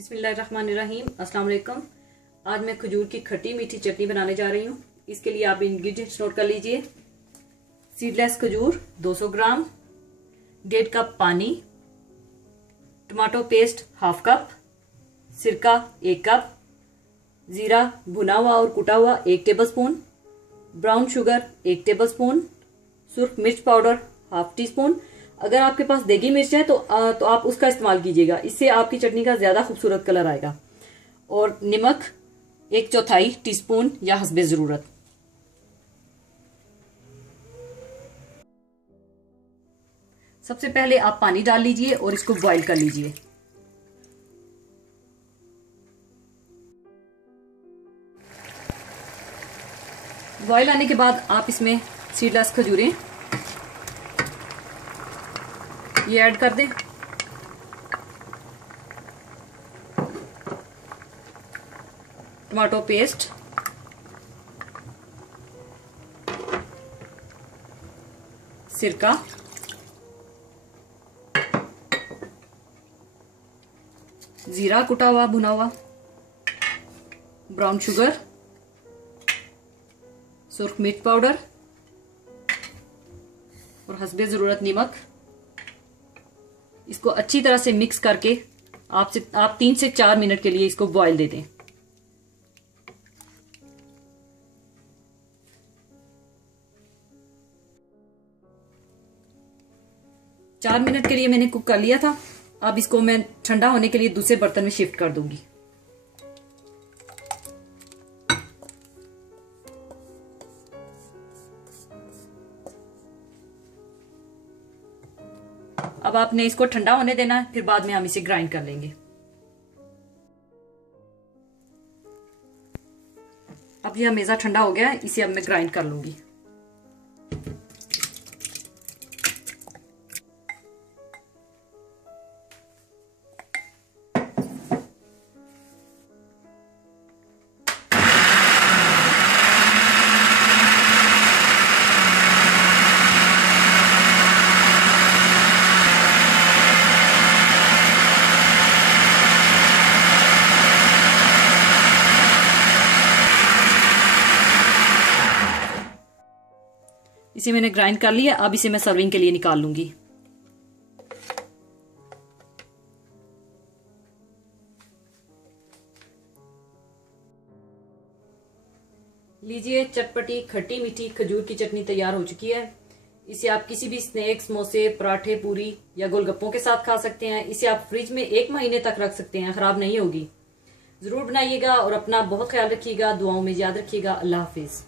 बिस्मिल्लाहिर्रहमानिर्रहीम। अस्सलाम वालेकुम। आज मैं खजूर की खट्टी मीठी चटनी बनाने जा रही हूँ। इसके लिए आप इंग्रेडिएंट्स नोट कर लीजिए। सीडलेस खजूर 200 ग्राम, 1.5 कप पानी, टमाटो पेस्ट 1/2 कप, सिरका 1 कप, जीरा भुना हुआ और कुटा हुआ 1 टेबलस्पून, ब्राउन शुगर 1 टेबलस्पून, सुर्ख मिर्च पाउडर 1/2 टीस्पून। अगर आपके पास देगी मिर्च है तो आप उसका इस्तेमाल कीजिएगा, इससे आपकी चटनी का ज्यादा खूबसूरत कलर आएगा। और नमक 1/4 टीस्पून या हस्बे जरूरत। सबसे पहले आप पानी डाल लीजिए और इसको बॉईल कर लीजिए। बॉईल आने के बाद आप इसमें सीडलेस खजूरें ये ऐड कर दें। टमाटो पेस्ट, सिरका, जीरा कुटा हुआ भुना हुआ, ब्राउन शुगर, सुर्ख मिर्च पाउडर और हस्बे जरूरत नमक। इसको अच्छी तरह से मिक्स करके आप 3 से 4 मिनट के लिए इसको बॉईल दे दें। चार मिनट के लिए मैंने कुक कर लिया था। अब इसको मैं ठंडा होने के लिए दूसरे बर्तन में शिफ्ट कर दूंगी। अब आपने इसको ठंडा होने देना है, फिर बाद में हम इसे ग्राइंड कर लेंगे। अब यह मेजा ठंडा हो गया है, इसे अब मैं ग्राइंड कर लूंगी। इसे मैंने ग्राइंड कर लिया। अब इसे मैं सर्विंग के लिए निकाल लूंगी। लीजिए, चटपटी खट्टी मीठी खजूर की चटनी तैयार हो चुकी है। इसे आप किसी भी स्नैक्स, समोसे, पराठे, पूरी या गोलगप्पों के साथ खा सकते हैं। इसे आप फ्रिज में 1 महीने तक रख सकते हैं, खराब नहीं होगी। जरूर बनाइएगा और अपना बहुत ख्याल रखिएगा। दुआओं में याद रखिएगा। अल्लाह हाफिज।